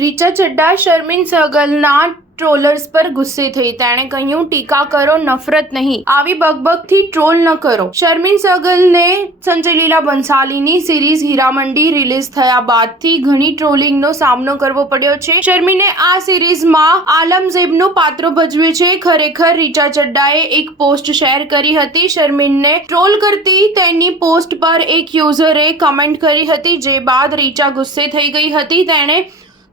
Richa ચડ્ડા શર્મિન સહગલના trawlers પર ગુસ્સે થઈ। તેણે કહ્યું, ટીકા કરો, નફરત નહીં, આવી બકબકથી ટ્રોલ ન કરો। શર્મિન સહગલને સંજય લીલા ભંસાલીની સિરીઝ હીરામંડી રિલીઝ થયા બાદથી ઘણી ટ્રોલિંગનો સામનો કરવો પડ્યો છે। શર્મિને આ સિરીઝમાં આલમઝેબનું પાત્ર ભજવ્યું છે। ખરેખર રીચા ચડ્ડાએ એક પોસ્ટ શેર કરી હતી। શર્મિનને ટ્રોલ કરતી તેની પોસ્ટ પર એક યુઝરે કમેન્ટ કરી હતી, જે બાદ રીચા ગુસ્સે થઈ ગઈ હતી। તેણે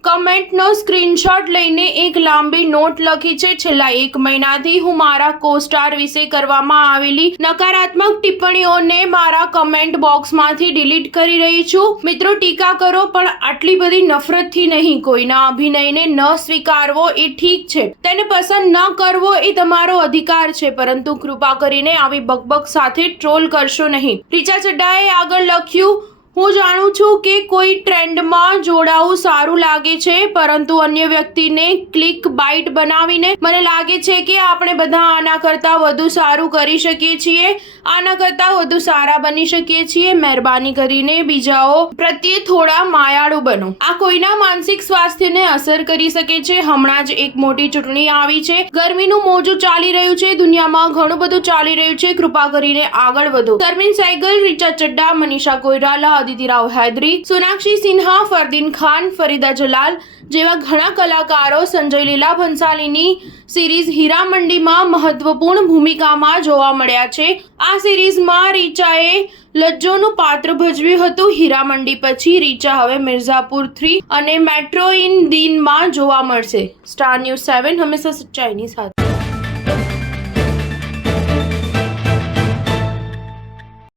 કમેન્ટનો સ્ક્રીનશોટ લઈને એક લાંબી નોટ લખી છે। છેલ્લા 1 મહિનાથી હું મારા કોસ્ટાર વિશે કરવામાં આવેલી નકારાત્મક ટિપ્પણીઓને મારા કમેન્ટ બોક્સમાંથી ડિલીટ કરી રહી છું। મિત્રો, ટીકા કરો પણ આટલી બધી નફરતથી નહીં। કોઈના અભિનયને ન સ્વીકારવો એ ઠીક છે, તેને પસંદ ન કરવો એ તમારો અધિકાર છે, પરંતુ કૃપા કરીને આવી બકબક સાથે ટ્રોલ કરશો નહીં। રીચા ચડ્ડાએ આગળ લખ્યું, હું જાણું છું કે કોઈ ટ્રેન્ડમાં જોડાવું સારું લાગે છે, પરંતુ અન્ય વ્યક્તિને ક્લિક બાઇટ બનાવીને મને લાગે છે કે આપણે બધા આના કરતાં વધુ સારું કરી શકીએ છીએ, આના કરતાં વધુ સારા બની શકીએ છીએ। મહેરબાની કરીને બીજાઓ પ્રત્યે થોડા માયાળુ બનો। આ કોઈના માનસિક સ્વાસ્થ્યને અસર કરી શકે છે। હમણાં જ એક મોટી ચૂંટણી આવી છે, ગરમીનું મોજું ચાલી રહ્યું છે, દુનિયામાં ઘણું બધું ચાલી રહ્યું છે। કૃપા કરીને આગળ વધો। શર્મિન સહગલ, રીચા ચડ્ડા, મનીષા કોઈરાલા, અદિતિ રાવ હૈદરી, સોનાક્ષી સિન્હા, ફરદીન ખાન, ફરીદા જલાલ જેવા ઘણા કલાકારો સંજય લીલા ભંસાલીની સિરીઝ હીરામંડીમાં મહત્વપૂર્ણ ભૂમિકામાં જોવા મળ્યા છે। આ સિરીઝમાં રીચાએ લજ્જોનું પાત્ર ભજવ્યું હતું। હીરામંડી પછી રીચા હવે મિર્ઝાપુર 3 અને મેટ્રો ઇન દીનમાં જોવા મળશે। સ્ટાર ન્યૂઝ 7 હંમેશા સચ્ચાઈની સાથે।